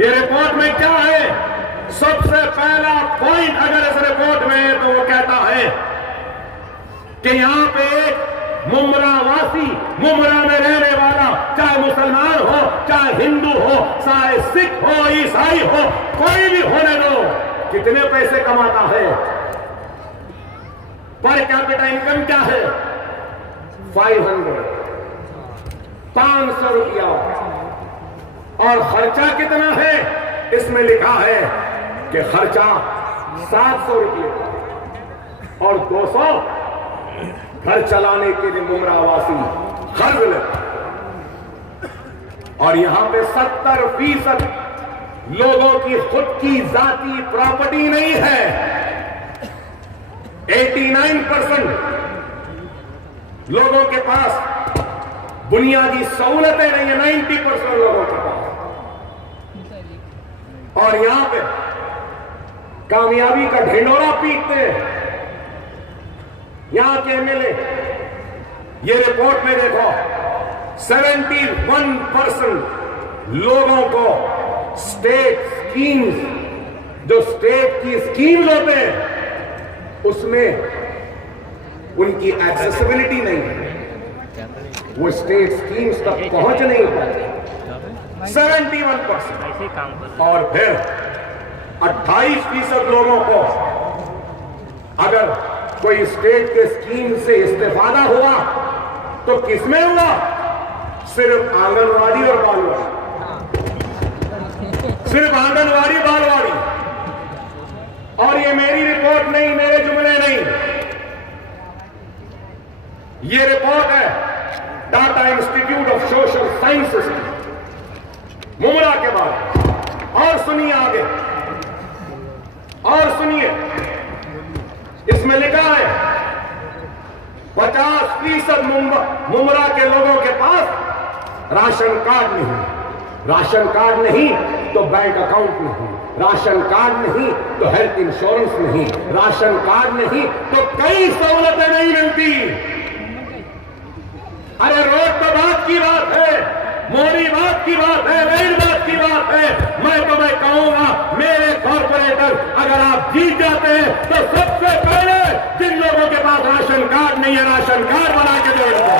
ये रिपोर्ट में क्या है? सबसे पहला पॉइंट अगर इस रिपोर्ट में है तो वो कहता है कि यहां पे एक मुमरा वासी, मुमरा में रहने वाला, चाहे मुसलमान हो, चाहे हिंदू हो, चाहे सिख हो, ईसाई हो, कोई भी होने दो, कितने पैसे कमाता है? पर कैपिटा इनकम क्या है? 500 रुपया। और खर्चा कितना है? इसमें लिखा है कि खर्चा 700 रुपये और 200 घर चलाने के लिए मुमरावासी खर्च ले। और यहां पे 70% लोगों की खुद की जाती प्रॉपर्टी नहीं है। 89% लोगों के पास बुनियादी सहूलतें नहीं है। 90% लोगों के पास। और यहां पे कामयाबी का ढिंडोरा पीटते हैं यहां के एमएलए। ये रिपोर्ट में देखो 71% लोगों को स्टेट स्कीम्स, जो स्टेट की स्कीम्स होते हैं उसमें उनकी एक्सेसिबिलिटी नहीं है, वो स्टेट स्कीम्स तक पहुंच नहीं पाते। 71%। और फिर 28% लोगों को अगर कोई स्टेट के स्कीम से इस्तेफादा हुआ तो किसमें हुआ? सिर्फ आंगनवाड़ी और बालवाड़ी, सिर्फ आंगनवाड़ी बालवाड़ी। और ये मेरी रिपोर्ट नहीं, मेरे जुमले नहीं, ये रिपोर्ट है Tata institute of social sciences की, मुमरा के बाद। और सुनिए आगे, और सुनिए, इसमें लिखा है 50% मुमरा के लोगों के पास राशन कार्ड नहीं। राशन कार्ड नहीं तो बैंक अकाउंट नहीं, राशन कार्ड नहीं तो हेल्थ इंश्योरेंस नहीं, राशन कार्ड नहीं तो कई सहूलतें नहीं मिलती। अरे रोड तो बात की बात है, मोदी बात की बात है, रेल बात की बात है। मैं तुम्हें कहूंगा मेरे कॉर्पोरेटर, अगर आप जीत जाते हैं तो सबसे पहले जिन लोगों के पास राशन कार्ड नहीं है, राशन कार्ड बना के दो इनको।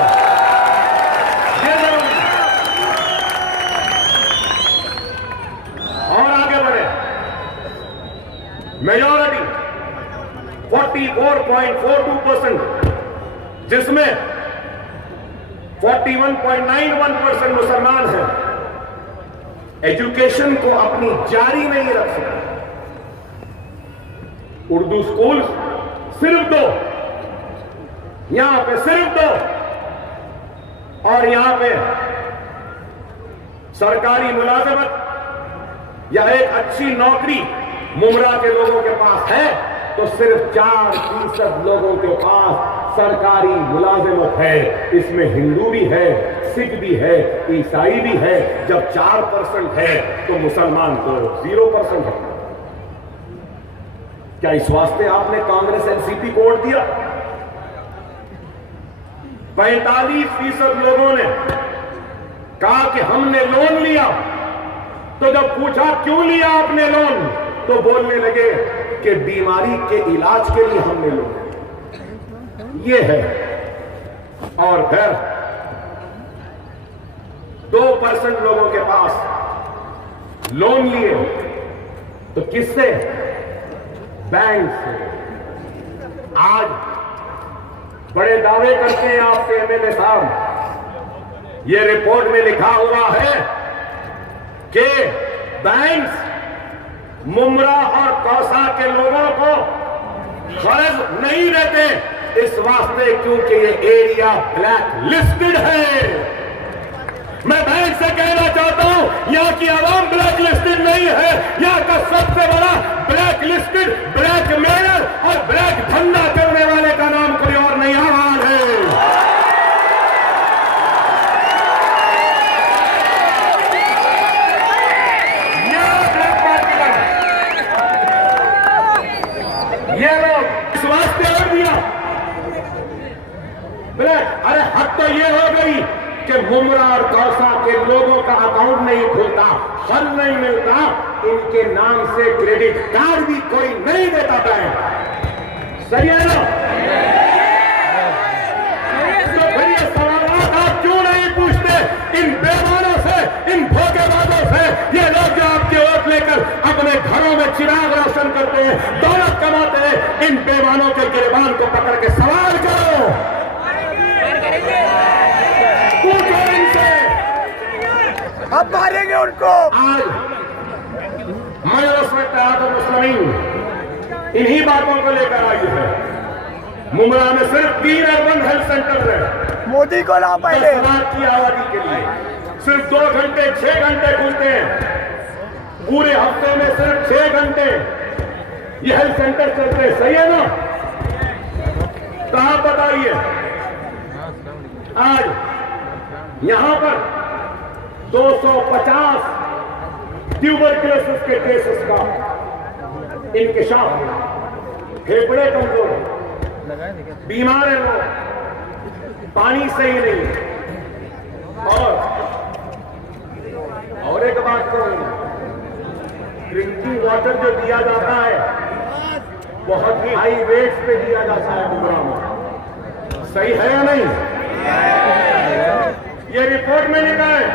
और आगे बढ़े। मेजॉरिटी 44.42%, जिसमें 41.91% मुसलमान हैं, एजुकेशन को अपनी जारी नहीं रख सकते। उर्दू स्कूल सिर्फ 2, यहां पे सिर्फ 2। और यहां पे सरकारी मुलाजमत या एक अच्छी नौकरी मुमरा के लोगों के पास है तो सिर्फ 4% लोगों के पास सरकारी मुलाजिमत है। इसमें हिंदू भी है, सिख भी है, ईसाई भी है। जब 4% है तो मुसलमान तो 0% है। क्या इस वास्ते आपने कांग्रेस एनसीपी को वोट दिया? 45% लोगों ने कहा कि हमने लोन लिया। तो जब पूछा क्यों लिया आपने लोन, तो बोलने लगे कि बीमारी के इलाज के लिए हमने लोन लिया। ये है। और फिर 2% लोगों के पास लोन लिए तो किससे? बैंक से। आज बड़े दावे करते हैं आपके एमएलए साहब, ये रिपोर्ट में लिखा हुआ है कि बैंक मुमरा और कौसा के लोगों को कर्ज नहीं देते, इस वास्ते क्योंकि ये एरिया ब्लैक लिस्टेड है। मैं बैंक से कहना चाहता हूं यहां की आवाम ब्लैक लिस्टेड नहीं है। यहां का सबसे बड़ा ब्लैक लिस्टेड, ब्लैक मेयर और ब्लैक धंधा करने वाले का नाम कोई और नहीं आवाज है। ये लोग इस वास्ते और दिया ब्लैक। अरे हद तो ये हो गई कि मुमरा और कौसा के लोगों का अकाउंट नहीं खुलता, फल नहीं मिलता, इनके नाम से क्रेडिट कार्ड भी कोई नहीं देता बैंक। सही है ना? तो फिर ये सवाल आप क्यों नहीं पूछते इन बेईमानों से, इन धोखेबाजों से? ये लोग जो आपके वोट लेकर अपने घरों में चिराग रोशन करते हैं, दौलत कमाते हैं, इन बेईमानों के गिरबान को पकड़ के सवाल करो, पूछो इनसे। अब मारेंगे उनको। आज मजलिस मुस्लिमीन इन्हीं बातों को लेकर आई है। मुमरा में सिर्फ 3 अर्बन हेल्थ सेंटर है, मोदी को लाओ पहले। 10 लाख की आबादी के लिए सिर्फ 2 घंटे 6 घंटे खुलते हैं, पूरे हफ्ते में सिर्फ 6 घंटे ये हेल्थ सेंटर चलते हैं। सही है ना? तो आप बताइए, आज यहां पर 250 ट्यूबरक्लोसिस के केसेस का इंकशाफ, फेफड़े कमजोर है, बीमार है लोग, पानी सही नहीं, और एक बात कहूंगा, ड्रिंकिंग वाटर जो दिया जाता है बहुत हाई रेट्स पे दिया जाता है मुमरा में। सही है या नहीं? ये रिपोर्ट में लिखा है,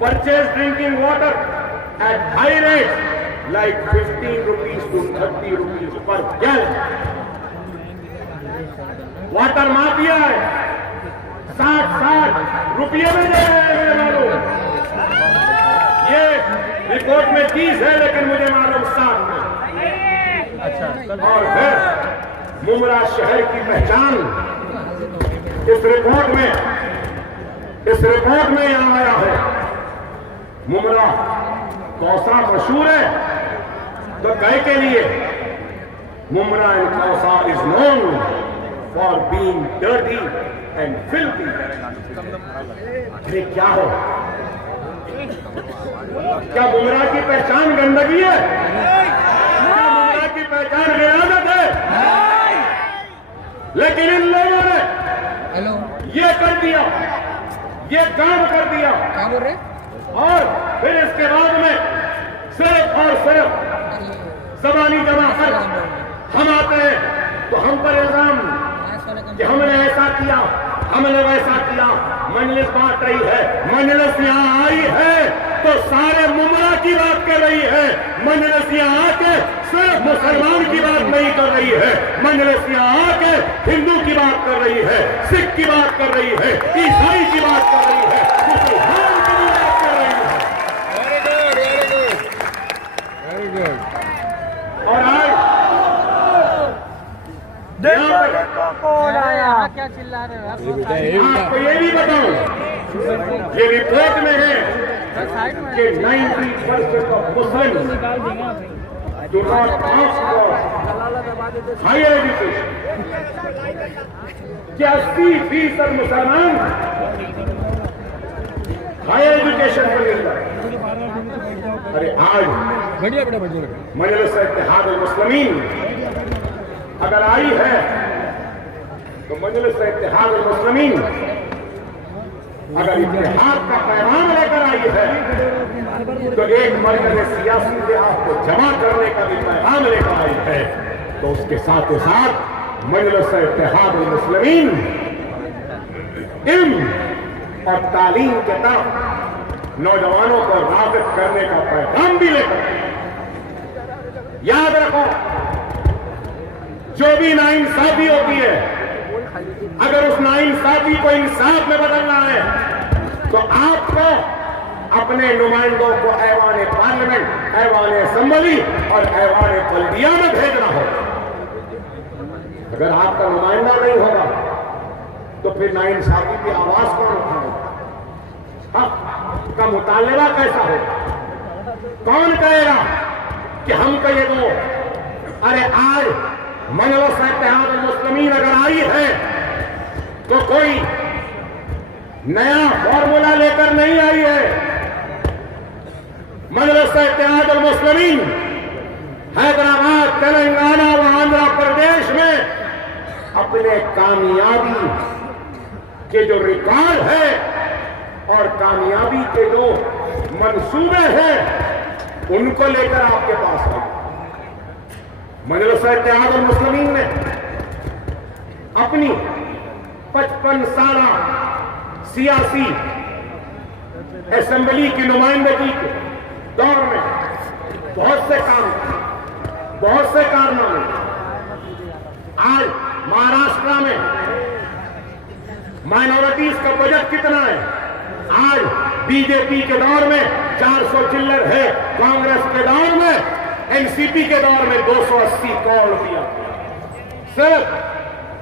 purchase drinking water at high rate like 15 rupees to 30 rupees per gallon। Water mafia है, 60 रुपये में दे रहे हैं मेरे मालूम। ये रिपोर्ट में 30 है, लेकिन मुझे मालूम 60 में। अच्छा। और फिर मुमरा शहर की पहचान इस रिपोर्ट में यहां आया है। मुमरा कौसा मशहूर है तो कह के लिए Mumbra and Kausa is known for being dirty and filthy. अरे क्या हो, क्या मुमरा की पहचान गंदगी है? क्या मुमरा की पहचान गिरावट है? लेकिन इन लोगों ने ये कर दिया, ये काम कर दिया। क्या बोल रहे? और फिर इसके बाद में सिर्फ और सिर्फ ज़बानी जमा कर हम आते हैं तो हम पर इल्जाम कि हमने ऐसा किया, हमने वैसा किया। मजलिस बांट रही है, मजलिस यहाँ आई है तो सारे मुमरा की बात कर रही है। मजलिस यहाँ आके सिर्फ मुसलमान की बात नहीं कर रही है, मजलिस यहाँ आके हिंदू की बात कर रही है, सिख की बात कर रही है, ईसाई की बात कर रही है, मुसलमान की भी बात कर रही है। और आज देखो कौन आया। क्या चिल्ला रहे हो? आपको ये भी बताऊं, ये रिपोर्ट में है कि 90% of Muslim do not ask for higher education। 80% मुसलमान हायर एजुकेशन पर नहीं जाते। अरे आज मजलिस इत्तेहाद मुस्लिमीन अगर आई है तो मजलिस इत्तेहाद मुस्लिमीन अगर इत्तेहाद का पैगाम लेकर आई है तो एक मरकज़ सियासी लिहाज को जमा करने का भी पैगाम लेकर आई है। तो उसके साथ ही साथ मजलिस इत्तेहाद मुस्लिमीन इल्म और तालीम के तरफ नौजवानों को राग़िब करने का पैगाम भी लेकर। याद रखो, जो भी नाइंसाफी होती है, अगर उस नाइंसाफी को इंसाफ में बदलना है तो आपको अपने नुमाइंदों को ऐवान पार्लियामेंट, ऐवान असेंबली और ऐवान बल्दिया में भेजना होगा। अगर आपका नुमाइंदा नहीं होगा तो फिर नाइंसाफी की आवाज कौन उठाएगा? का मुतालबा कैसा होगा? कौन कहेगा कि हम कहे वो? अरे आज मजलिस इत्तेहाद मुस्लिमीन अगर आई है तो कोई नया फॉर्मूला लेकर नहीं आई है। मजलिस इत्तेहाद मुस्लिमीन हैदराबाद, तेलंगाना व आंध्र प्रदेश में अपने कामयाबी के जो रिकॉर्ड है और कामयाबी के जो मंसूबे हैं उनको लेकर आपके पास है। मजलिस-ए-इत्तेहाद मुस्लिमीन ने अपनी 55 साला सियासी असेंबली की नुमाइंदगी के दौर में बहुत से काम, बहुत से कारनामे। आज महाराष्ट्र में माइनॉरिटीज का बजट कितना है? आज बीजेपी के दौर में 400 चिल्लर है, कांग्रेस के दौर में, एनसीपी के दौर में 280 करोड़ रुपया, सिर्फ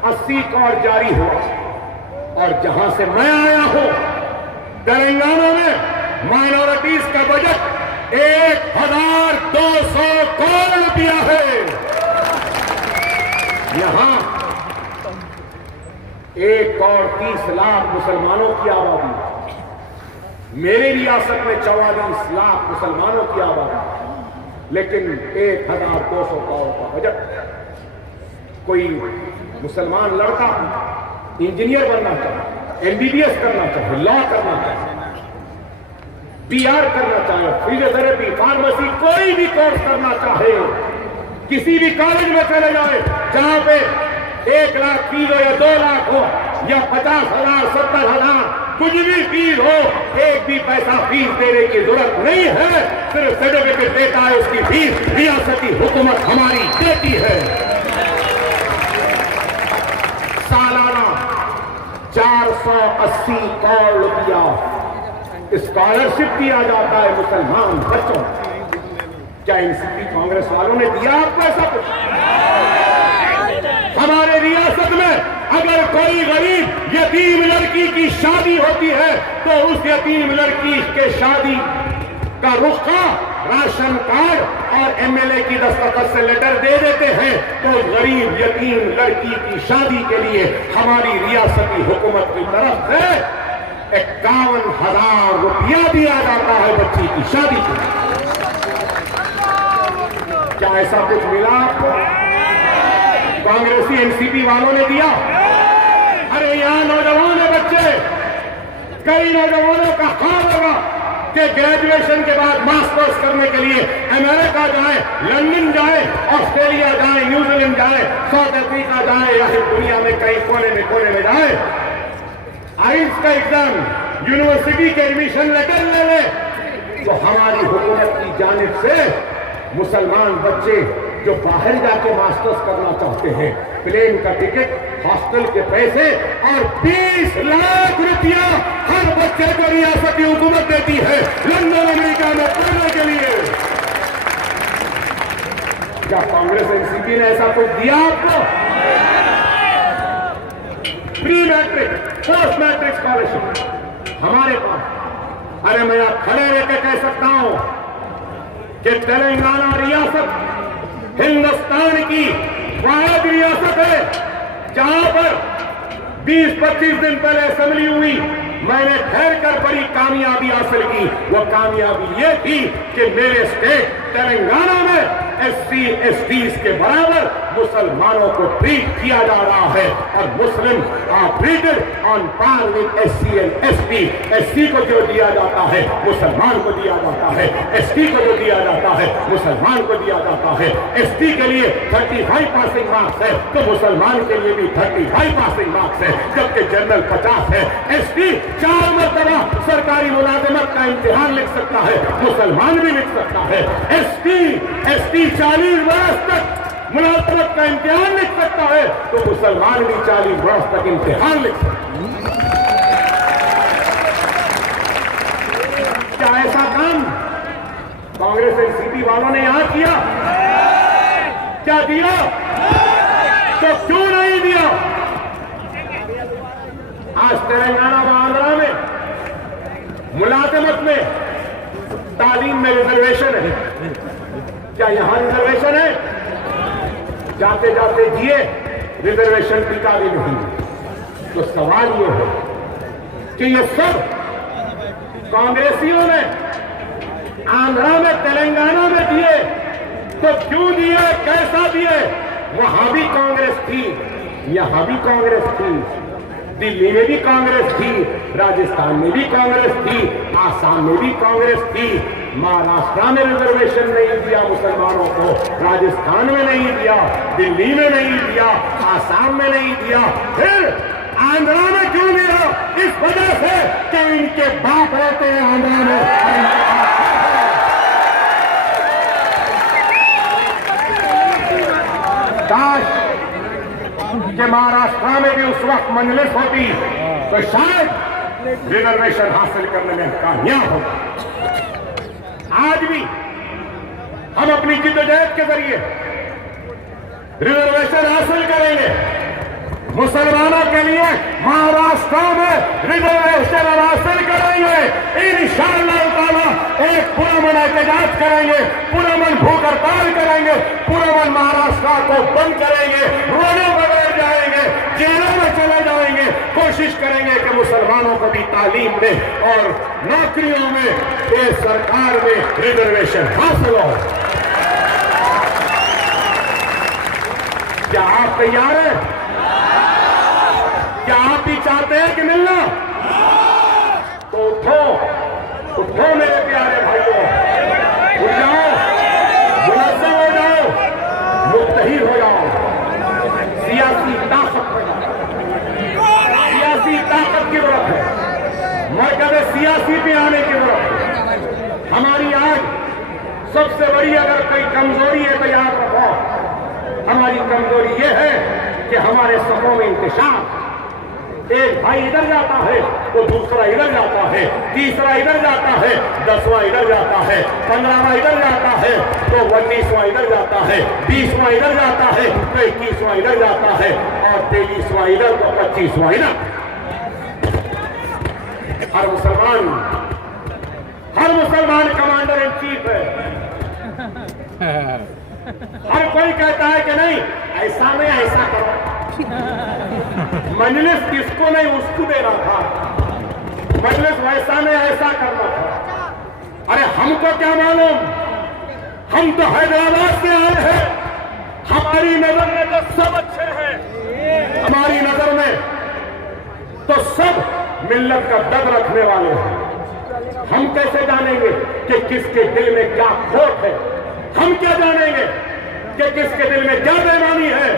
80 करोड़ जारी हुआ। और जहां से मैं आया हूं तेलंगाना में माइनॉरिटीज का बजट 1200 करोड़ रुपया है। यहां 1,30,00,000 मुसलमानों की आबादी है। मेरी रियासत में 44 लाख मुसलमानों की आबादी, लेकिन 1,200 करोड़ का बजट। कोई मुसलमान लड़का इंजीनियर बनना चाहे, एमबीबीएस करना चाहे, लॉ करना चाहे, पीआर करना चाहे, फिजियोथेरेपी, फार्मेसी, कोई भी कोर्स करना चाहे, किसी भी कॉलेज में चले जाए जहां पे 1 लाख फीस हो या 2 लाख हो या 50,000, 70,000, कुछ भी फीस हो, एक भी पैसा फीस देने की जरूरत नहीं है। सिर्फ सर्टिफिकेट देता है, उसकी फीस रियासती हुकूमत हमारी देती है। सालाना 480 करोड़ रुपया स्कॉलरशिप दिया जाता है मुसलमान बच्चों। क्या एनसीपी कांग्रेस वालों ने दिया आपको ऐसा कुछ? हमारे रियासत में अगर कोई गरीब यतीम लड़की की शादी होती है तो उस यतीम लड़की के शादी का रुखा राशन कार्ड और एमएलए की दस्तखत से लेटर दे देते हैं। तो गरीब यतीम लड़की की शादी के लिए हमारी रियासती हुकूमत की तरफ से 51,000 रुपया दिया जाता है बच्ची की शादी के लिए। क्या ऐसा कुछ मिला आपको? कांग्रेसी एनसीपी वालों ने दिया? अरे यहां नौजवान है बच्चे, कई नौजवानों का ख्वाब होगा कि ग्रेजुएशन के बाद मास्टर्स करने के लिए अमेरिका जाए, लंदन जाए, ऑस्ट्रेलिया जाए, न्यूजीलैंड जाए, साउथ अफ्रीका जाए या फिर दुनिया में कई कोने में जाए, आइल्स का एग्जाम, यूनिवर्सिटी के एडमिशन लेटर ले ले। तो हमारी हुकूमत की जानिब से मुसलमान बच्चे जो बाहर जाके मास्टर्स करना चाहते हैं, प्लेन का टिकट, हॉस्टल के पैसे और 20 लाख रुपया हर बच्चे को रियासती हुकूमत देती है लंदन अमेरिका में पढ़ने के लिए। क्या कांग्रेस एनसीपी ने ऐसा कुछ दिया आपको? Pre matric, post matric scholarship हमारे पास। अरे मैं आप खड़े रहकर कह सकता हूं कि तेलंगाना रियासत हिंदुस्तान की वाहिद रियासत है जहां पर 20-25 दिन पहले असेंबली हुई, मैंने ठहर कर बड़ी कामयाबी हासिल की। वो कामयाबी ये थी कि मेरे स्टेट तेलंगाना में एससी एसटीज के बराबर मुसलमानों को ट्रीट किया जा रहा है और Muslim are treated on par with SC and ST. SC को जो दिया जाता है मुसलमान को दिया जाता है, एसटी को जो दिया जाता है मुसलमान को दिया जाता है। एसटी के लिए 35 पासिंग मार्क्स है तो मुसलमान के लिए भी 35 पासिंग मार्क्स है, जबकि जनरल 50 है। एसटी 4 मरतबा सरकारी मुलाजिमत का इम्तिहान लिख सकता है, मुसलमान भी लिख सकता है। एसटी 40 वर्ष तक मुलाजिमत का इम्तिहान लिख सकता है तो मुसलमान भी 40 वर्ष तक इम्तिहान लिख सकता है। क्या ऐसा काम कांग्रेस एनसीपी वालों ने यहां किया? क्या दिया? तो क्यों नहीं दिया? आज तेलंगाना व आंध्रा में मुलाजिमत में, तालीम में रिजर्वेशन है। क्या यहां रिजर्वेशन है? जाते जाते दिए रिजर्वेशन टीका भी नहीं। तो सवाल ये है कि ये सब कांग्रेसियों ने आंध्रा में, तेलंगाना में दिए, तो क्यों दिए, कैसा दिए? वहां भी कांग्रेस थी, यहां भी कांग्रेस थी। दिल्ली में भी कांग्रेस थी, राजस्थान में भी कांग्रेस थी, आसाम में भी कांग्रेस थी। महाराष्ट्र में रिजर्वेशन नहीं दिया मुसलमानों को, राजस्थान में नहीं दिया, दिल्ली में नहीं दिया, आसाम में नहीं दिया, फिर आंध्रा में क्यों दिया? इस वजह से कि इनके बाप रहते हैं आंध्रा में। काश कि महाराष्ट्र में भी उस वक्त मजलिस होती तो शायद रिजर्वेशन हासिल करने में कामयाब होगा। आज भी हम अपनी जिद्दोजहद के जरिए रिजर्वेशन हासिल करेंगे। मुसलमानों के लिए महाराष्ट्र में रिजर्वेशन हासिल करेंगे इंशाअल्लाह ताला। एक पुरअमन एहतजाज करेंगे, पुरअमन भूख हड़ताल करेंगे, पुरअमन महाराष्ट्र को बंद करेंगे, रोडों पर बैठ जाएंगे, जेलों में चले जाएंगे, कोशिश करेंगे कि मुसलमानों को भी तालीम में और नौकरियों में, ये सरकार में रिजर्वेशन हासिल हो। क्या आप तैयार हैं? क्या आप भी चाहते हैं कि मिलना? तो उठो, उठो मेरे प्यारे भाइयों, उठ जाओ, मुनज़्ज़म हो जाओ, मुत्तहिद हो जाओ, सियासी ताकत हो जाओ। सियासी ताकत की जरूरत है, मैं कहते सियासी पे आने की जरूरत है। हमारी आज सबसे बड़ी अगर कोई कमजोरी है तो याद रखो, हमारी कमजोरी ये है कि हमारे सफों में इंतशार। एक भाई इधर जाता है तो दूसरा इधर जाता है, तीसरा इधर जाता है, 10वां इधर जाता है, 15वां इधर जाता है, तो 19वां इधर जाता है, 20वां इधर जाता है, तो 21वां इधर जाता है, और 23वां इधर, तो 25वां इधर। हर मुसलमान कमांडर इन चीफ है। हर कोई कहता है कि नहीं ऐसा नहीं, ऐसा करो। मजलिस किसको नहीं उसको देना था, मजलिस वैसा नहीं ऐसा करना था। अरे हमको क्या मालूम, हम तो हैदराबाद से आए हैं, हमारी नजर में तो सब अच्छे हैं, हमारी नजर में तो सब मिल्लत का दर्द रखने वाले हैं। हम कैसे जानेंगे कि किसके दिल में क्या खोट है? हम क्या जानेंगे कि किसके दिल में क्या बेईमानी है?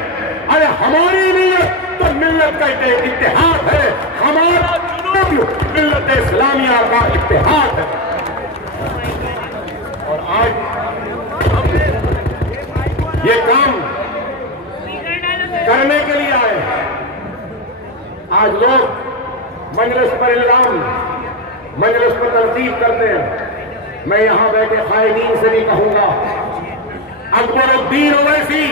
अरे हमारी नीयत तो मिल्लत का इत्तेहाद है, हमारा जुनून मिल्लत इस्लामिया का इत्तेहाद है। और आज ये काम करने के लिए आए। आज लोग मजलिस पर इल्जाम, मजलिस पर तनकीद करते हैं। मैं यहां बैठे कायदीन से भी कहूंगा, अकबरुद्दीन ओवैसी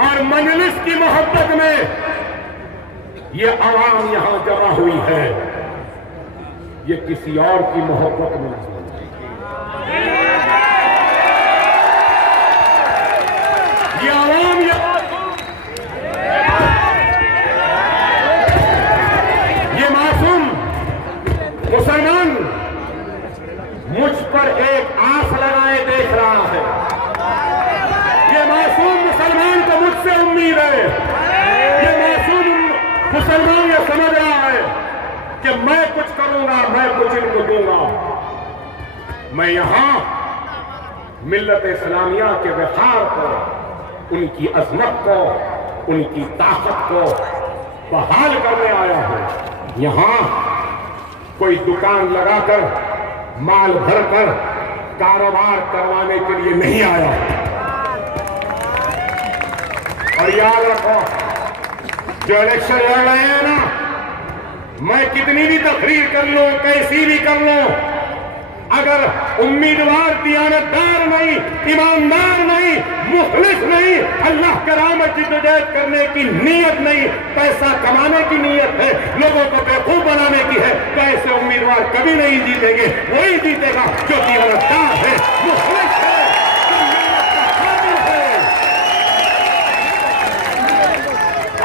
और मजलिस की मोहब्बत में ये आवाम यहां जमा हुई है, ये किसी और की मोहब्बत में नहीं। ये आवाम, ये मासूम मुसलमान मुझ पर एक आस लगाए देख रहा है। ये मासूम मुसलमान को मुझसे उम्मीद है। ये मासूम मुसलमान ये समझ रहा है कि मैं कुछ करूंगा, मैं कुछ इनको दूंगा। मैं यहां मिल्लत इस्लामिया के वफार को, उनकी अजमत को, उनकी ताकत को बहाल करने आया हूं। यहां कोई दुकान लगाकर माल भरकर कारोबार करवाने के लिए नहीं आया। और याद रखो, जो इलेक्शन लड़ रहे हैं ना, मैं कितनी भी तकरीर कर लूं, कैसी भी कर लूं, अगर उम्मीदवार दियानतदार नहीं, ईमानदार नहीं, मुखलिस नहीं, अल्लाह के राह में जिद्दोजहद करने की नीयत नहीं, पैसा कमाने की नीयत है, लोगों को बेवकूफ बनाने की है, तो ऐसे उम्मीदवार कभी नहीं जीतेंगे। वही जीतेगा जो दियानतदार है, मुखलिस है, जो मेहनत का काबिल है।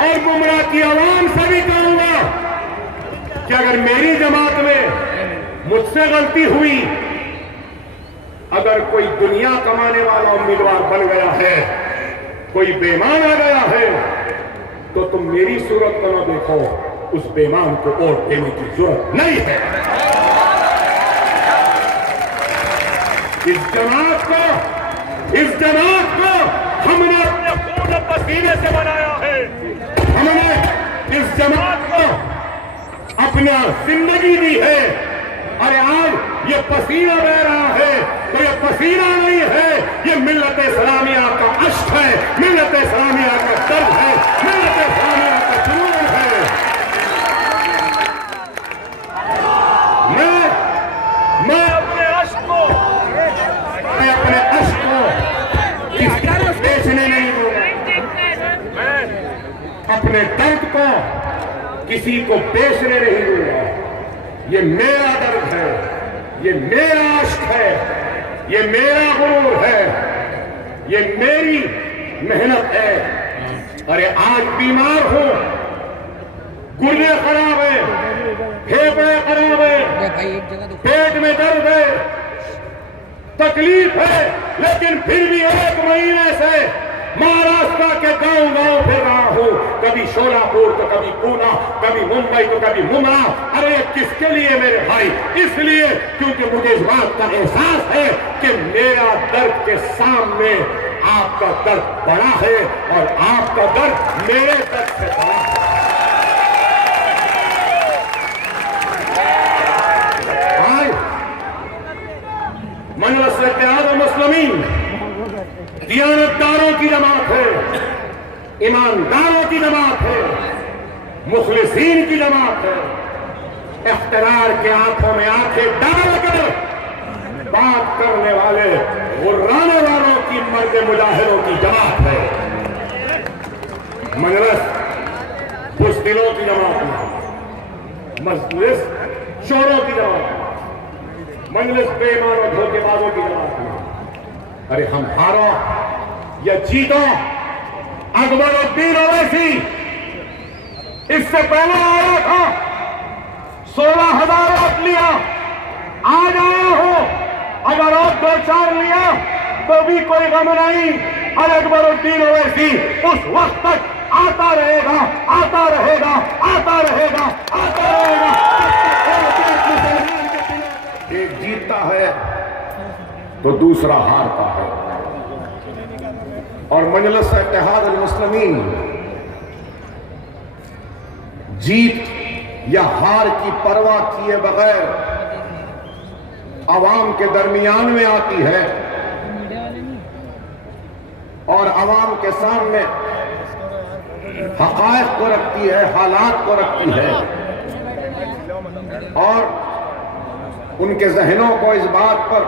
और गुमराह की आवाम से भी कहूंगा कि अगर मेरी जमात में मुझसे गलती हुई, अगर कोई दुनिया कमाने वाला उम्मीदवार बन गया है, कोई बेईमान आ गया है, तो तुम मेरी सूरत को न देखो, उस बेईमान को वोट देने की जरूरत नहीं है। इस जमात को हमने अपने खून पसीने से बनाया है। हमने इस जमात को अपना जिंदगी दी है। अरे आज ये पसीना बह रहा है तो ये पसीना नहीं है, ये मिल्लत इस्लामिया का अश्क है, मिल्लत इस्लामिया का दर्द है, मिल्लत इस्लामिया का जुनून है। मैं अपने अश्क को किसी को बेचने नहीं दूंगा। मैं अपने दर्द को किसी को बेचने नहीं दूंगा। ये मेरा दर्द है, ये मेरा अश्क है, ये मेरा गुरूर है, ये मेरी मेहनत है। अरे आज बीमार हूं, गुर्दे खराब है, फेफड़े खराब है, पेट में दर्द है, तकलीफ है, लेकिन फिर भी 1 महीने से महाराष्ट्र के गांव फिर रहा हूं। कभी शोलापुर तो कभी पूना, कभी मुंबई तो कभी मुंबई। अरे किसके लिए मेरे भाई? इसलिए क्योंकि मुझे इस बात का एहसास है कि मेरा दर्द के सामने आपका दर्द बड़ा है और आपका दर्द मेरे दर्द से बड़ा है। मजलिस इत्तेहाद मुस्लिमीन दियानतदारों की जमात है, ईमानदारों की जमात है, मुखलिसीन की जमात है। इख्तियार के आंखों में आंखें डालकर बात करने वाले गुर्राने वालों की मर्द मुजाहिरों की जमात है। मजलिस बुज़दिलों की जमात है, मजलिस चोरों की जमात है, मजलिस बेईमान और धोखेबाजों की जमात है। अरे हम हारो या जीतो, अकबरुद्दीन ओवैसी इससे पहले आया था, 16,000 वोट लिया, आज आया हो, अगर और 2-4 लिया तो भी कोई गम नहीं। और अकबरुद्दीन ओवैसी उस वक्त तक आता रहेगा, आता रहेगा, आता रहेगा, आता रहेगा। एक जीतता है तो दूसरा हारता है। और मजलिस इत्तेहाद मुस्लिमीन जीत या हार की परवाह किए बगैर अवाम के दरमियान में आती है और अवाम के सामने हक़ाइक़ को रखती है, हालात को रखती है और उनके ज़हनों को इस बात पर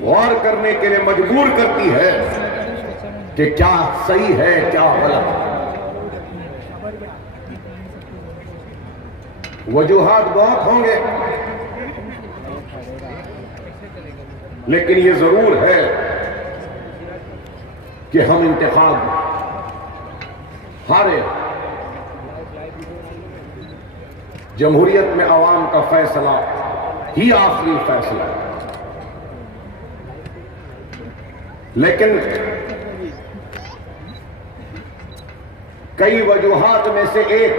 गौर करने के लिए मजबूर करती है कि क्या सही है, क्या गलत है। वजूहात बहुत होंगे, लेकिन ये जरूर है कि हम इंतखाब हारे। जमहूरियत में अवाम का फैसला ही आखिरी फैसला है, लेकिन कई वजूहात में से एक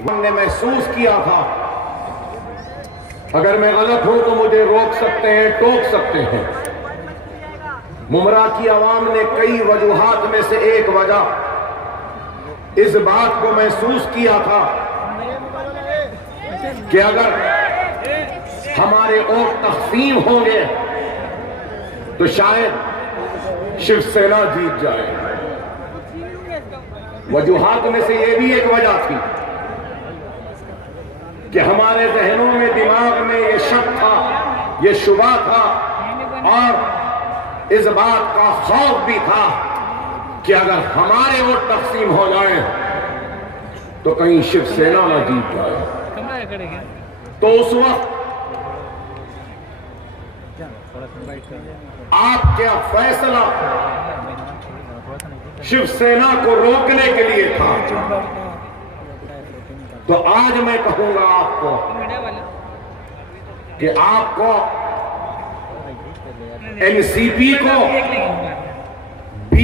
हमने महसूस किया था, अगर मैं गलत हूं तो मुझे रोक सकते हैं, टोक सकते हैं। मुमरा की आवाम ने कई वजूहात में से एक वजह इस बात को महसूस किया था कि अगर हमारे वोट तक़सीम होंगे तो शायद शिवसेना जीत जाए। वजूहात में से यह भी एक वजह थी कि हमारे जहनों में, दिमाग में ये शक था, ये शुबा था और इस बात का खौफ भी था कि अगर हमारे वोट तक़सीम हो जाए तो कहीं शिवसेना ना जीत जाए। तो उस वक्त आपका फैसला शिवसेना को रोकने के लिए था। तो आज मैं कहूंगा आपको कि आपको एनसीपी को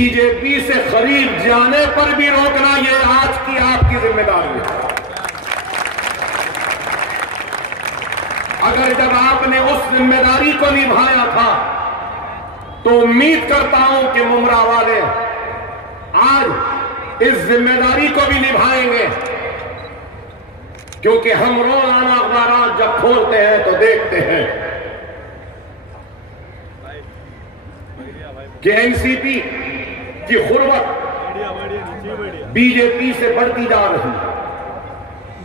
बीजेपी से खरीद जाने पर भी रोकना, यह आज की आपकी जिम्मेदारी है। अगर जब आपने उस जिम्मेदारी को निभाया था तो उम्मीद करता हूं कि मुमरा वाले आज इस जिम्मेदारी को भी निभाएंगे, क्योंकि हम रोजाना अखबार जब खोलते हैं तो देखते हैं कि एनसीपी की खुर्बत बीजेपी से बढ़ती जा रही है।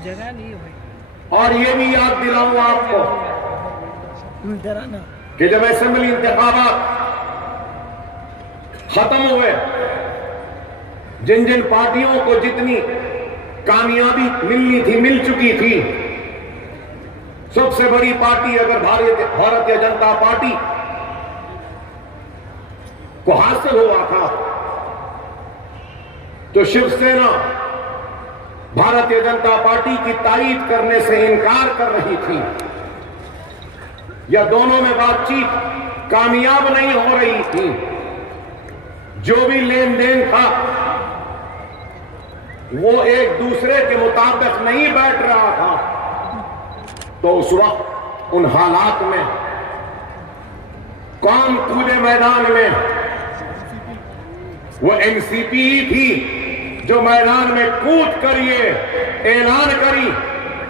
जगह नहीं है भाई। और ये भी याद दिलाऊं आपको कि जब असेंबली इंतखाबात खत्म हुए, जिन जिन पार्टियों को जितनी कामयाबी मिलनी थी मिल चुकी थी, सबसे बड़ी पार्टी अगर भारतीय जनता पार्टी को हासिल हुआ था, तो शिवसेना भारतीय जनता पार्टी की तारीफ करने से इनकार कर रही थी, या दोनों में बातचीत कामयाब नहीं हो रही थी। जो भी लेन देन था वो एक दूसरे के मुताबिक नहीं बैठ रहा था। तो उस वक्त उन हालात में कौन कूदे मैदान में? वो एनसीपी ही थी जो मैदान में कूद कर ये ऐलान करी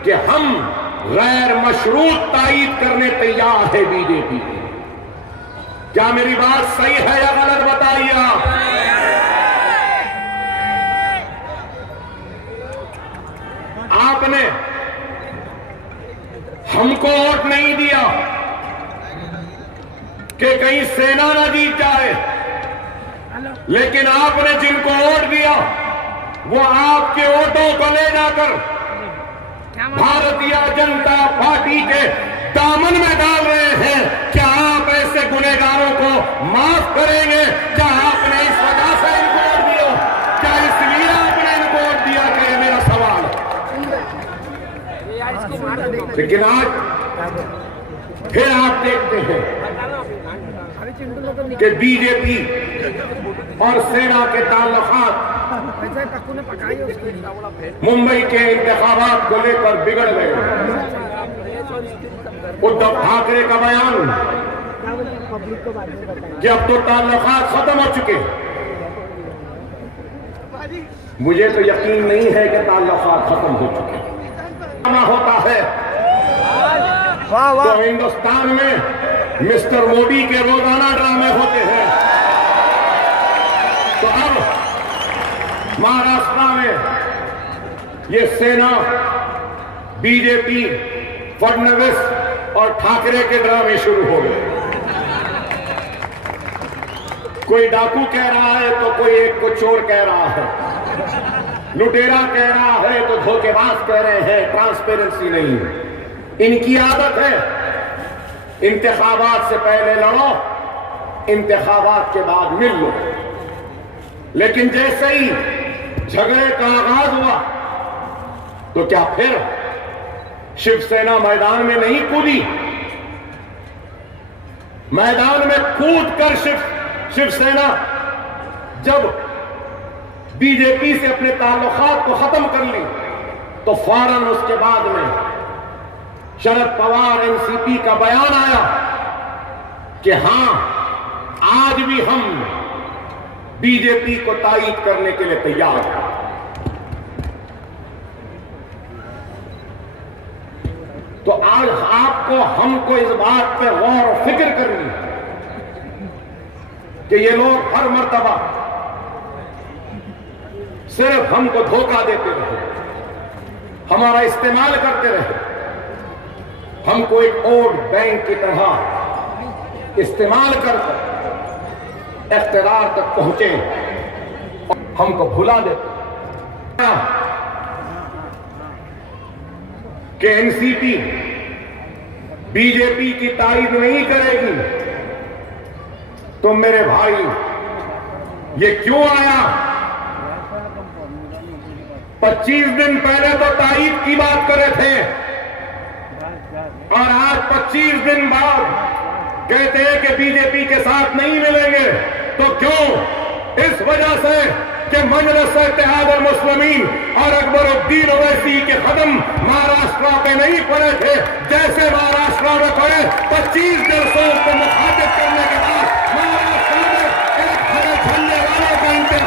कि हम गैर मशरूत तायीद करने तैयार है बीजेपी। क्या मेरी बात सही है या गलत बताइए आप? आपने हमको वोट नहीं दिया कि कहीं सेना न जीत जाए, लेकिन आपने जिनको वोट दिया वो आपके वोटों को ले जाकर भारतीय जनता पार्टी के दामन में डाल रहे हैं। क्या आप ऐसे गुनहगारों को माफ करेंगे? क्या आपने इस वजह से इनको वोट दिया? क्या इसलिए आपने इनको वोट दिया? कि ये मेरा सवाल है। लेकिन आज फिर आप देखते हैं कि बीजेपी और सेना के ताल्लुकात मुंबई के इंतखाबात को लेकर बिगड़ गए। उद्धव ठाकरे का बयान कि अब तो ताल्लुकात खत्म हो चुके। मुझे तो यकीन नहीं है कि ताल्लुकात खत्म हो चुके। होता है तो हिंदुस्तान में मिस्टर मोदी के रोजाना ड्रामे होते हैं। तो अब महाराष्ट्र में ये सेना, बीजेपी, फडणवीस और ठाकरे के ड्रामे शुरू हो गए। कोई डाकू कह रहा है तो कोई एक को चोर कह रहा है, लुटेरा कह रहा है तो धोखेबाज कह रहे हैं। ट्रांसपेरेंसी नहीं, इनकी आदत है इंतखाबात से पहले लड़ो, इंतखाबात के बाद मिल लो। लेकिन जैसे ही झगड़े का आगाज हुआ तो क्या फिर शिवसेना मैदान में नहीं कूदी? मैदान में कूदकर शिवसेना जब बीजेपी से अपने ताल्लुकात को खत्म कर ली तो फौरन उसके बाद में शरद पवार एनसीपी का बयान आया कि हां, आज भी हम बीजेपी को तायीद करने के लिए तैयार हैं। तो आज आपको हमको इस बात पे गौर और फिक्र करनी है कि ये लोग हर मर्तबा सिर्फ हमको धोखा देते रहे, हमारा इस्तेमाल करते रहे, हमको एक वोट बैंक की तरह इस्तेमाल करके इख्तियार तक पहुंचे, हमको भुला देते कि एनसीपी बीजेपी की तारीफ नहीं करेगी। तो मेरे भाई, ये क्यों आया? 25 दिन पहले तो तारीफ की बात कर रहे थे और आज 25 दिन बाद कहते हैं कि बीजेपी के साथ नहीं मिलेंगे। तो क्यों? इस वजह से कि मजलिस इत्तेहाद मुस्लिमीन और अकबरुद्दीन ओवैसी के कदम महाराष्ट्र पे नहीं पड़े थे। जैसे महाराष्ट्र में पड़े 25 जलसों को मुखातिब करने के बाद महाराष्ट्र में एक हरे झंडे वालों का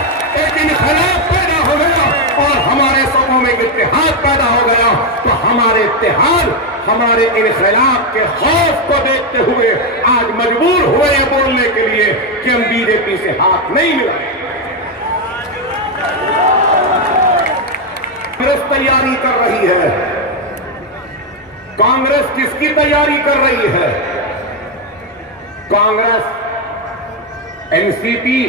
एक इनकलाब पैदा हो गया और हमारे सबों में इत्तेहाद पैदा हो गया। तो हमारे इत्तेहाद, हमारे इनकलाब के खौफ को देखते हुए आज मजबूर हुए ये बोलने के लिए कि हम बीजेपी से हाथ नहीं मिलाएंगे। कांग्रेस तैयारी कर रही है। कांग्रेस किसकी तैयारी कर रही है? कांग्रेस एनसीपी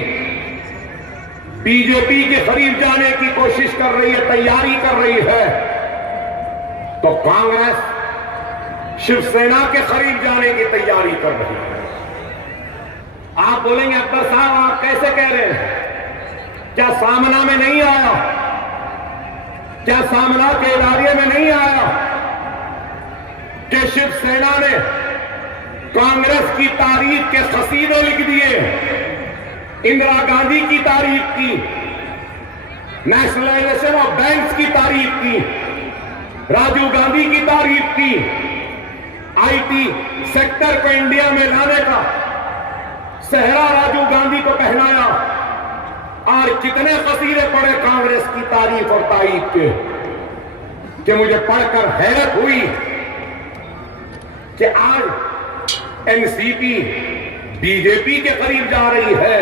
बीजेपी के करीब जाने की कोशिश कर रही है, तैयारी कर रही है। तो कांग्रेस शिवसेना के करीब जाने की तैयारी कर रही है। आप बोलेंगे अकबर साहब आप कैसे कह रहे हैं? क्या सामना में नहीं आया? क्या सामना के इदारे में नहीं आया कि शिवसेना ने कांग्रेस की तारीफ के कसीदे लिख दिए, इंदिरा गांधी की तारीफ की, नेशनलाइजेशन ऑफ बैंक्स की तारीफ की, राजीव गांधी की तारीफ की, आईटी सेक्टर को इंडिया में लाने का सेहरा राजीव गांधी को पहनाया और कितने कसीदे पड़े कांग्रेस की तारीफ और तारीफ के कि मुझे पढ़कर हैरत हुई कि आज एनसीपी बीजेपी के करीब जा रही है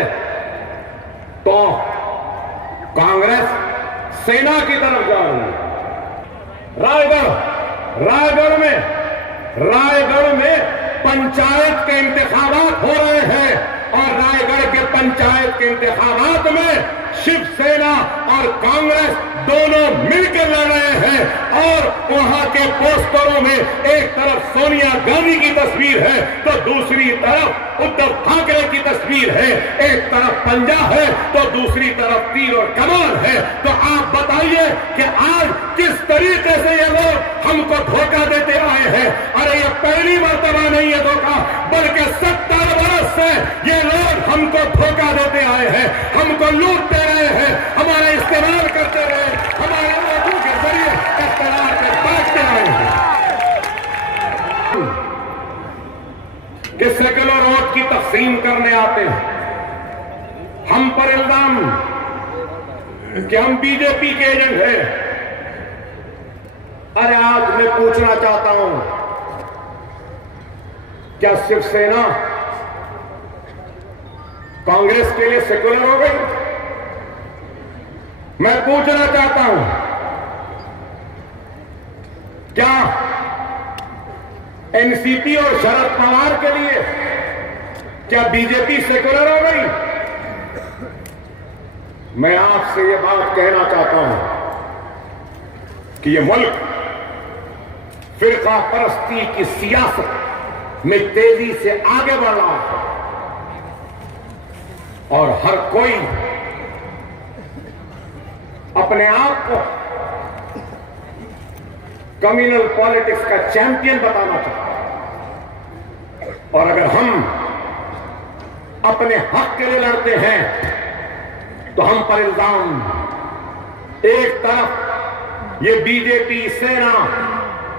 तो कांग्रेस सेना की तरफ जा रही है। रायगढ़ में पंचायत के इंतखाबात हो रहे हैं और रायगढ़ के पंचायत के इंतखाबात में शिवसेना और कांग्रेस दोनों मिलकर लड़ रहे हैं और वहां के पोस्टरों में एक तरफ सोनिया गांधी की तस्वीर है तो दूसरी तरफ उद्धव ठाकरे की तस्वीर है। एक तरफ पंजा है तो दूसरी तरफ तीर और कमान है। तो आप बताइए कि आज किस तरीके से ये लोग हमको धोखा देते आए हैं। अरे ये पहली मर्तबा नहीं है धोखा, बल्कि 70 वर्ष से ये लोग हमको धोखा देते आए हैं, हमको लूटते रहे हैं, हमारा इस्तेमाल करते रहे, हमारे लोगों के जरिए इस्तेमाल के बांटते आए हैं कि सेकुलर वोट की तकसीम करने आते हैं। हम पर इल्जाम कि हम बीजेपी के एजेंट हैं। अरे आज मैं पूछना चाहता हूं, क्या शिवसेना कांग्रेस के लिए सेकुलर हो गई? मैं पूछना चाहता हूं, क्या एनसीपी और शरद पवार के लिए क्या बीजेपी सेकुलर हो गई? मैं आपसे ये बात कहना चाहता हूं कि ये मुल्क फिरका परस्ती की सियासत में तेजी से आगे बढ़ रहा है और हर कोई अपने आप को कम्युनल पॉलिटिक्स का चैंपियन बताना चाहता है। और अगर हम अपने हक के लिए लड़ते हैं तो हम पर इल्जाम, एक तरफ ये बीजेपी, सेना,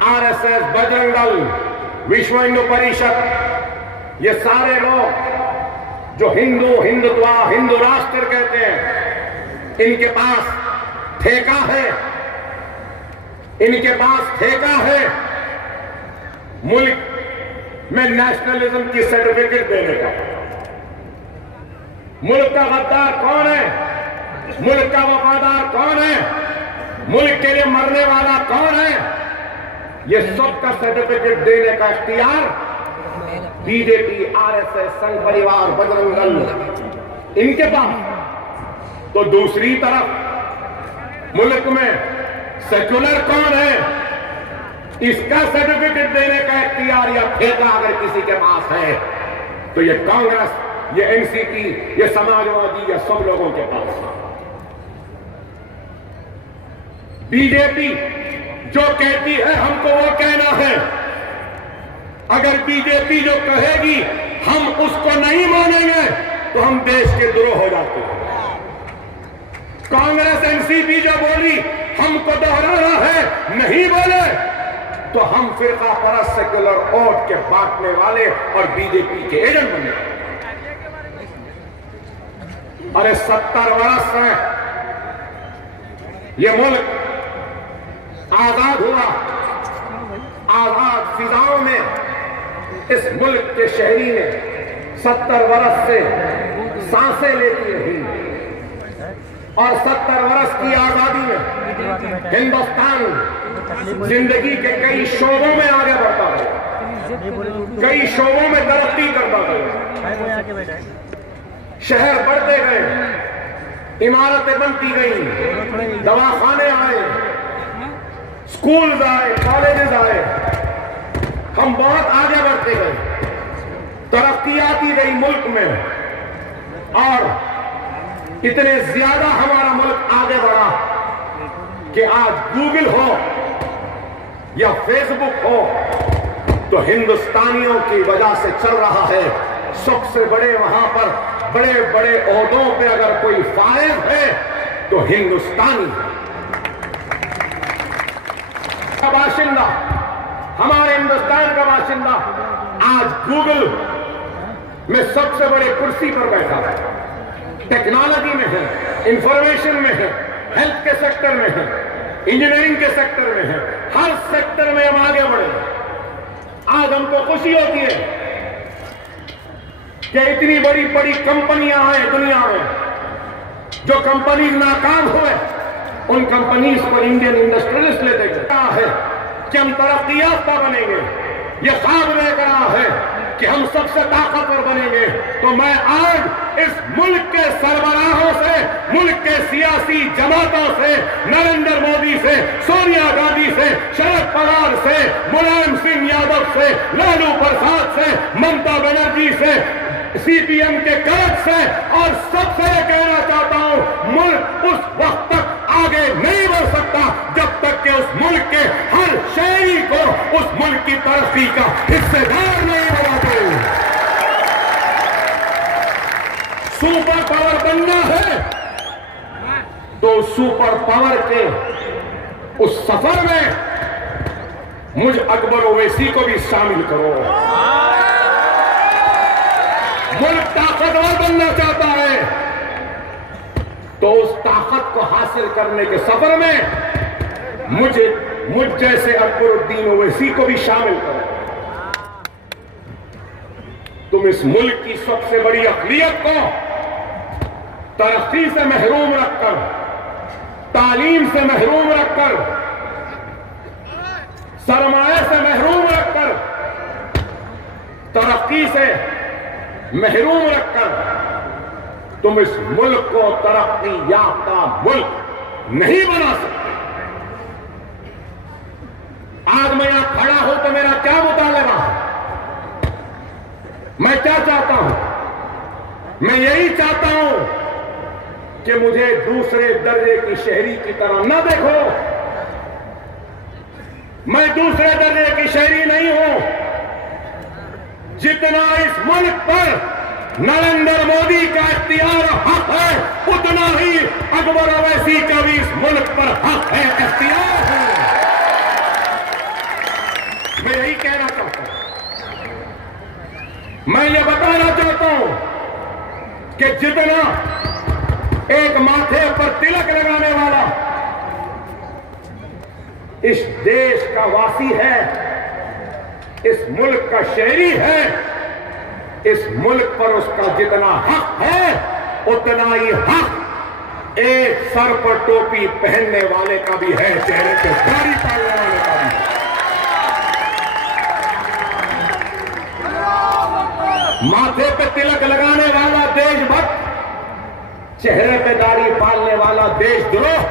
आरएसएस, बजरंग दल, विश्व हिंदू परिषद, ये सारे लोग जो हिंदुत्व, हिंदू राष्ट्र कहते हैं, इनके पास ठेका है, इनके पास ठेका है मुल्क में नेशनलिज्म की सर्टिफिकेट देने का। मुल्क का गद्दार कौन है? मुल्क का वफादार कौन है? मुल्क के लिए मरने वाला कौन है? ये सबका सर्टिफिकेट देने का इख्तियार बीजेपी, आरएसएस, संघ परिवार, बजरंग दल, इनके पास। तो दूसरी तरफ मुल्क में सेक्युलर कौन है? इसका सर्टिफिकेट देने का इख्तियार या ठेका अगर किसी के पास है तो ये कांग्रेस, ये एनसीपी, ये समाजवादी, ये सब लोगों के पास है। बीजेपी जो कहती है हमको वो कहना है। अगर बीजेपी जो कहेगी हम उसको नहीं मानेंगे तो हम देश के द्रोह हो जाते हैं। कांग्रेस एनसीपी जो बोली हमको दोहराना है, नहीं बोले तो हम फिरका परस्त सेक्युलर वोट के बांटने वाले और बीजेपी के एजेंट बने। अरे 70 वर्ष में ये मुल्क आजाद हुआ, आजाद फिजाओं में इस मुल्क के शहरी ने 70 वर्ष से सांसें लेती रही और 70 वर्ष की आजादी में हिंदुस्तान जिंदगी के कई शोबों में आगे बढ़ता है, कई शोबों में तरक्की करता है। शहर बढ़ते गए, इमारतें बनती गई, दवाखाने आए, स्कूल आए, कॉलेजेस आए, हम बहुत आगे बढ़ते गए, तरक्की आती गई मुल्क में और इतने ज्यादा हमारा मुल्क आगे बढ़ा कि आज गूगल हो या फेसबुक हो तो हिंदुस्तानियों की वजह से चल रहा है। सबसे बड़े वहां पर बड़े बड़े ओहदों पे अगर कोई फायद है तो हिंदुस्तानी का बाशिंदा, हमारे हिंदुस्तान का बाशिंदा आज गूगल में सबसे बड़े कुर्सी पर बैठा है, टेक्नोलॉजी में है, इंफॉर्मेशन में है, हेल्थ के सेक्टर में है, इंजीनियरिंग के सेक्टर में है, हर सेक्टर में हम आगे बढ़े। आज हमको खुशी होती है कि इतनी बड़ी बड़ी कंपनियां हैं दुनिया में, जो कंपनी नाकाम हुए उन कंपनीज पर इंडियन इंडस्ट्रियलिस्ट लेते है कि हम तरक्की याफ्ता बनेंगे, ये ख्वाब लेकर रहा है कि हम सबसे ताकतवर बनेंगे। तो मैं आज इस मुल्क के सरबराहों से, मुल्क के सियासी जमातों से, नरेंद्र मोदी से, सोनिया गांधी से, शरद पवार से, मुलायम सिंह यादव से, लालू प्रसाद से, ममता बनर्जी से, सीपीएम के कर्ज से और सबसे कहना चाहता हूं, मुल्क उस वक्त तक आगे नहीं बढ़ सकता जब तक कि उस मुल्क के हर शहरी को उस मुल्क की तरक्की का हिस्सेदार नहीं बनाते। सुपर पावर बनना है तो सुपर पावर के उस सफर में मुझ अकबर ओवैसी को भी शामिल करो। मुल्क ताकतवर बनना चाहता है तो उस ताकत को हासिल करने के सफर में मुझ जैसे अकबरुद्दीन ओवैसी को भी शामिल करो। तुम इस मुल्क की सबसे बड़ी अक़लियत को तरक्की से महरूम रखकर, तालीम से महरूम रखकर, सरमाए से महरूम रखकर, तरक्की से महरूम रखकर तुम इस मुल्क को तरक्की याफ्ता मुल्क नहीं बना सकते। आज मैं यहां खड़ा हूं तो मेरा क्या मुतालबा है? मैं क्या चाहता हूं? मैं यही चाहता हूं कि मुझे दूसरे दर्जे की शहरी की तरह न देखो। मैं दूसरे दर्जे की शहरी नहीं हूं। जितना इस मुल्क पर नरेंद्र मोदी का इख्तियार हक है, उतना ही अकबर ओवैसी का भी इस मुल्क पर हक है, इख्तियार है। मैं यही कहना चाहता हूं। मैं ये बताना चाहता हूं कि जितना एक माथे पर तिलक लगाने वाला इस देश का वासी है, इस मुल्क का शहरी है, इस मुल्क पर उसका जितना हक है उतना ही हक एक सर पर टोपी पहनने वाले का भी है, चेहरे पे दाढ़ी पालने वाले का भी है। माथे पे तिलक लगाने वाला देशभक्त, चेहरे पे दाढ़ी पालने वाला देशद्रोह,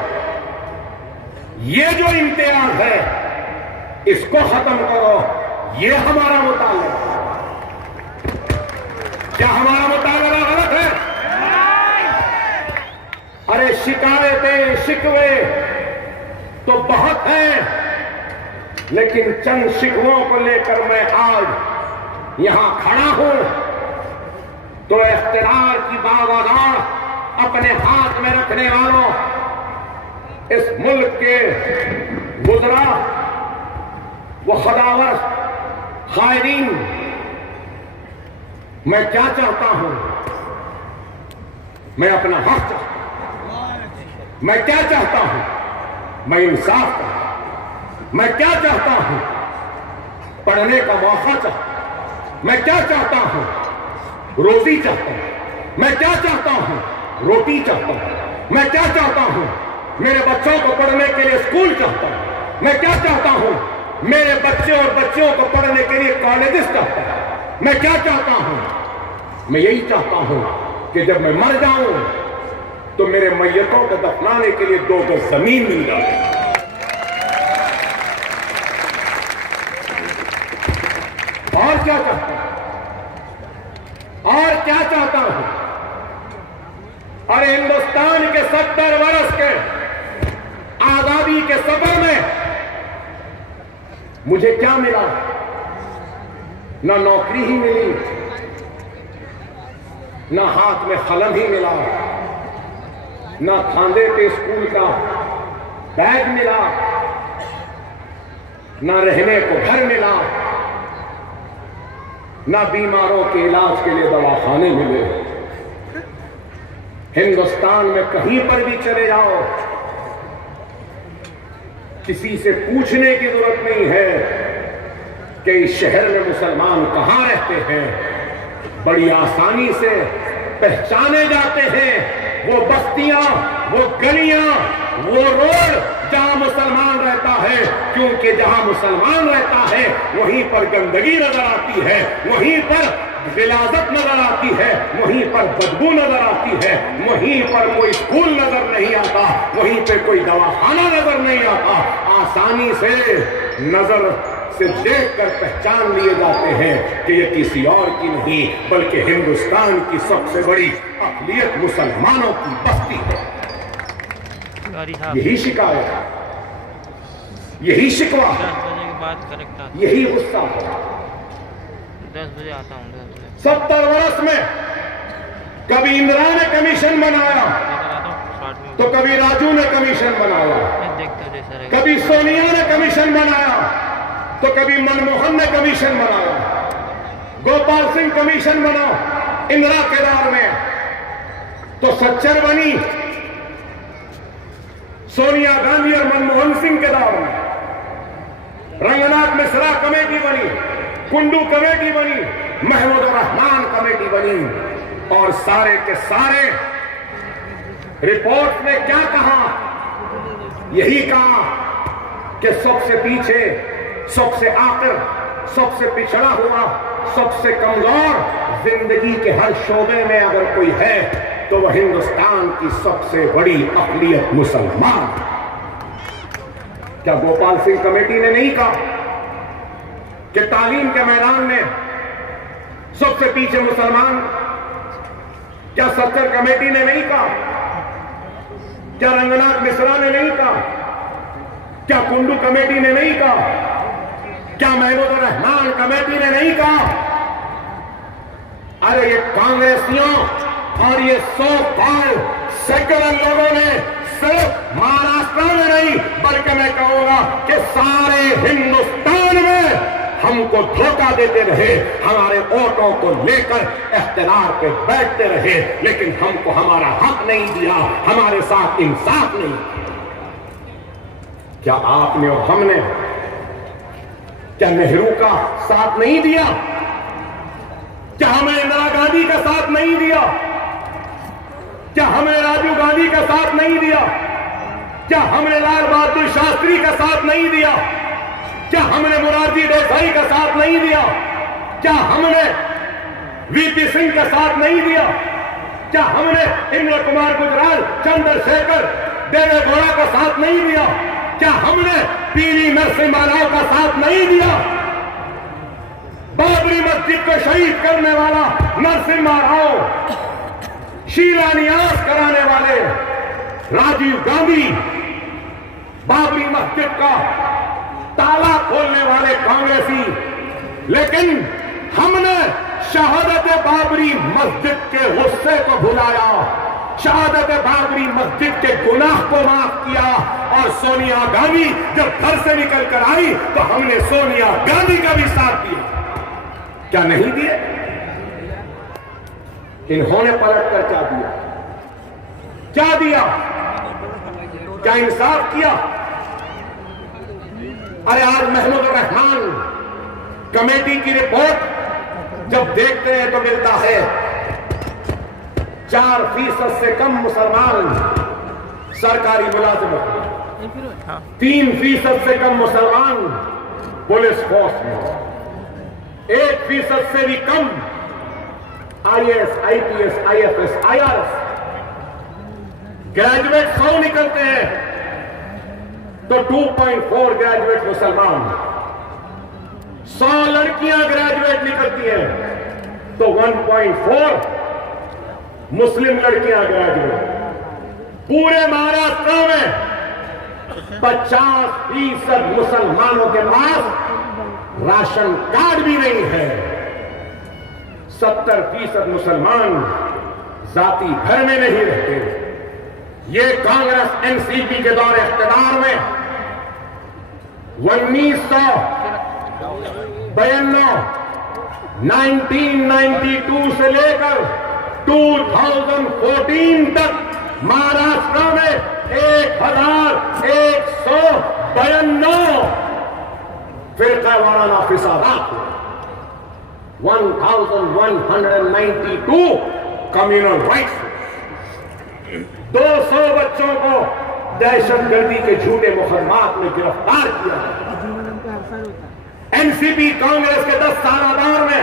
ये जो इम्तियाज है इसको खत्म करो। ये हमारा मुतालबा। क्या हमारा मुतालबा गलत है? अरे शिकायतें शिकवे तो बहुत हैं, लेकिन चंद शिकवों को लेकर मैं आज यहां खड़ा हूं तो इख्तियार की बागागार अपने हाथ में रखने वालों, इस मुल्क के गुजरा वो खुदावर खायरीन, मैं क्या चाहता हूं? मैं अपना हक चाहता हूं। मैं क्या चाहता हूं? मैं इंसाफ चाहता हूं। मैं क्या चाहता हूं? पढ़ने का मौका चाहता हूं। मैं क्या चाहता हूं? रोजी चाहता हूं। मैं क्या चाहता हूं? रोटी चाहता हूं। मैं क्या चाहता हूं? मेरे बच्चों को पढ़ने के लिए स्कूल चाहता हूं। मैं क्या चाहता हूं? मेरे बच्चे और बच्चियों को पढ़ने के लिए कॉलेजेस चाहता हूं। मैं क्या चाहता हूं? मैं यही चाहता हूं कि जब मैं मर जाऊं तो मेरे मैयतों को दफनाने के लिए 2 गज जमीन मिल जाए। और क्या चाहता हूं? और क्या चाहता हूं? अरे हिंदुस्तान के 70 वर्ष के आजादी के सफर में मुझे क्या मिला? ना नौकरी ही मिली, ना हाथ में कलम ही मिला, ना खांदे पे स्कूल का बैग मिला, ना रहने को घर मिला, ना बीमारों के इलाज के लिए दवाखाने मिले। हिंदुस्तान में कहीं पर भी चले जाओ, किसी से पूछने की जरूरत नहीं है कि इस शहर में मुसलमान कहां रहते हैं। बड़ी आसानी से पहचाने जाते हैं वो बस्तियां, वो गलियां, वो रोड जहां मुसलमान रहता है, क्योंकि जहां मुसलमान रहता है वहीं पर गंदगी नजर आती है, वहीं पर गिलाजत नजर आती है, वहीं पर बदबू नजर आती है, वहीं पर कोई स्कूल नजर नहीं आता, वहीं पे कोई दवाखाना नजर नहीं आता। आसानी से नजर से देखकर पहचान लिए जाते हैं कि ये किसी और की नहीं बल्कि हिंदुस्तान की सबसे बड़ी अक़लियत मुसलमानों की बस्ती है। यही शिकायत, यही शिकवा, 10 बजे के बाद करेक्ट आता हूँ। यही गुस्सा। 10 बजे आता हूँ। 10 बजे 70 वर्ष में कभी इंदिरा ने कमीशन बनाया, लेकर आता हूँ 60 में। तो कभी राजू ने कमीशन बनाया, मैं देखता हूँ जैसा रहेगा। कभी सोनिया ने कमीशन बनाया, तो कभी मनमोहन ने कमीशन बनाया, गोपाल सिंह कमीशन बना इंदिरा के दौर में, तो सच्चर बनी सोनिया गांधी और मनमोहन सिंह के दौर में, रंगनाथ मिश्रा कमेटी बनी, कुंडू कमेटी बनी, महमूद रहमान कमेटी बनी, और सारे के सारे रिपोर्ट में क्या कहा? यही कहा कि सबसे पीछे, सबसे आखिर, सबसे पिछड़ा हुआ, सबसे कमजोर जिंदगी के हर शोबे में अगर कोई है तो वह हिंदुस्तान की सबसे बड़ी अक़लियत मुसलमान। क्या गोपाल सिंह कमेटी ने नहीं कहा कि तालीम के मैदान में सबसे पीछे मुसलमान? क्या सत्तर कमेटी ने नहीं कहा? क्या रंगनाथ मिश्रा ने नहीं कहा? क्या कुंडू कमेटी ने नहीं कहा? क्या महमूद रहमान कमेटी ने नहीं कहा? अरे ये कांग्रेसियों और ये 100 सेकुलर लोगों ने सिर्फ महाराष्ट्र में नहीं बल्कि मैं कहूंगा कि सारे हिंदुस्तान में हमको धोखा देते रहे, हमारे वोटों को लेकर इख्तियार पे बैठते रहे, लेकिन हमको हमारा हक नहीं दिया, हमारे साथ इंसाफ नहीं किया। क्या आपने और हमने, क्या नेहरू का साथ नहीं दिया? क्या हमने इंदिरा गांधी का साथ नहीं दिया? क्या हमने राजीव गांधी का साथ नहीं दिया? क्या हमने लाल बहादुर शास्त्री का साथ नहीं दिया? क्या हमने मोरारजी देसाई का साथ नहीं दिया? क्या हमने वीपी सिंह का साथ नहीं दिया? क्या हमने इंद्र कुमार गुजराल, चंद्रशेखर, देवे गौड़ा का साथ नहीं दिया? क्या हमने पीवी नरसिम्हा राव का साथ नहीं दिया? बाबरी मस्जिद को शहीद करने वाला नरसिम्हा राव, शिलान्यास कराने वाले राजीव गांधी, बाबरी मस्जिद का ताला खोलने वाले कांग्रेसी, लेकिन हमने शहादत बाबरी मस्जिद के गुस्से को भुलाया, शहादत बाबरी मस्जिद के गुनाह को माफ किया। और सोनिया गांधी जब घर से निकल कर आई तो हमने सोनिया गांधी का भी साथ दिया, क्या नहीं दिए? इन्होंने पलट कर क्या दिया? क्या दिया? क्या इंसाफ किया? अरे आज महमूद रहमान कमेटी की रिपोर्ट जब देखते हैं तो मिलता है 4% से कम मुसलमान सरकारी मुलाजिमत में, 3% से कम मुसलमान पुलिस फोर्स में, 1% से भी कम IAS, IPS, IFS, IRS। Graduate 100 निकलते हैं तो 2.4 ग्रेजुएट मुसलमान, 100 लड़कियां ग्रेजुएट निकलती हैं तो 1.4 मुस्लिम लड़कियां ग्रेजुएट। पूरे महाराष्ट्र में 50% मुसलमानों के पास राशन कार्ड भी नहीं है। 70% मुसलमान जाति घर में नहीं रहते। ये कांग्रेस एनसीपी के दौर इख्तियार में 1992 से लेकर 2014 तक महाराष्ट्र में 1192 फिरका वाराना फिसादात हुए। 1192 कम्युनल राइट्स। 200 बच्चों को दहशतगर्दी के झूठे मुकदमात में गिरफ्तार किया। एनसीपी कांग्रेस के 10 साल दौर में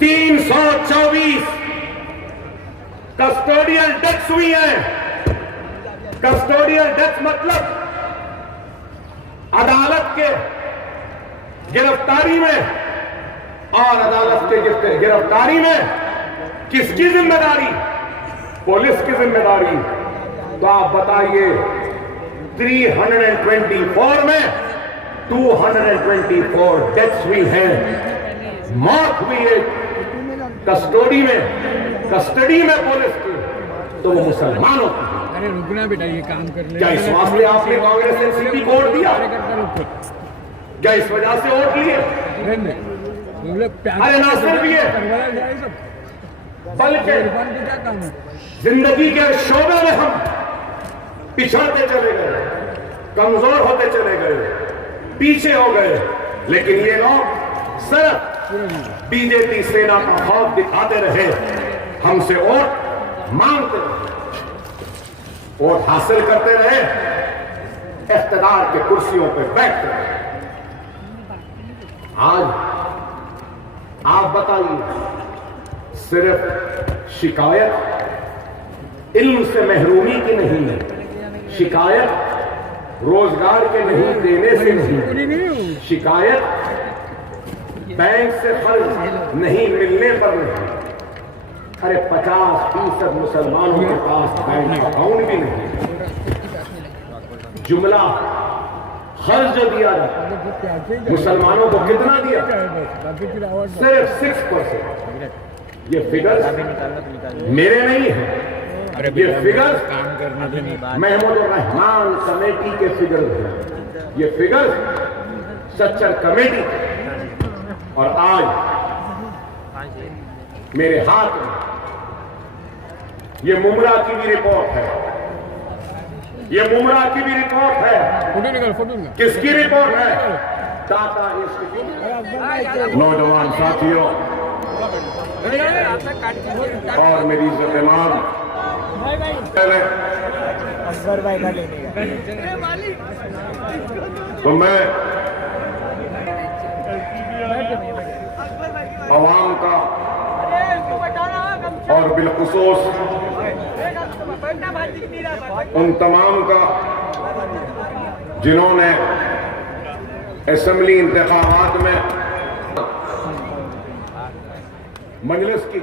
324 कस्टोडियल डेथ्स हुई हैं। कस्टोडियल डेथ मतलब अदालत के गिरफ्तारी में, और अदालत के गिरफ्तारी में किसकी जिम्मेदारी? पुलिस की जिम्मेदारी। तो आप बताइए 324 में 224 डेथ्स हुई हैं, मौत हुई है कस्टडी में पुलिस की, तो वो मुसलमानों की। अरे रुकना बेटा, ये काम कर ले। क्या इस वास्ते आपने कांग्रेस एनसीपी को वोट दिया? क्या इस वजह से वोट लिए? अरे ना सिर्फ ये, बल्कि जिंदगी के शोबे में हम पिछड़ते चले गए, कमजोर होते चले गए, पीछे हो गए। लेकिन ये लोग सिर्फ बीजेपी सेना का खौफ दिखाते रहे, हमसे वोट मांगते रहे, वोट हासिल करते रहे, इख्तियार के कुर्सियों पर बैठते रहे। आज आप बताइए, सिर्फ शिकायत इल्म से महरूमी की नहीं है, शिकायत रोजगार के नहीं देने से नहीं, शिकायत बैंक से कर्ज नहीं मिलने पर नहीं। अरे 50% मुसलमानों के पास बैंक अकाउंट भी नहीं। जुमला खर्च जो दिया जाता मुसलमानों को कितना दिया? सिर्फ 6%। ये फिगर्स मेरे नहीं है, ये फिगर्स महमूद रहमान कमेटी के फिगर्स हैं। ये फिगर्स सच्चर कमेटी के। और आज मेरे हाथ में ये मुमरा की भी रिपोर्ट है, ये मुमरा की भी रिपोर्ट है। किसकी रिपोर्ट है? टाटा इंस्टीट्यूट। नौजवान साथियों और मेरी इज्जत-ए-मान, तो मैं अवाम का और बिलखुसूस उन तमाम का जिन्होंने असेंबली इंतखाबात में मजलिस की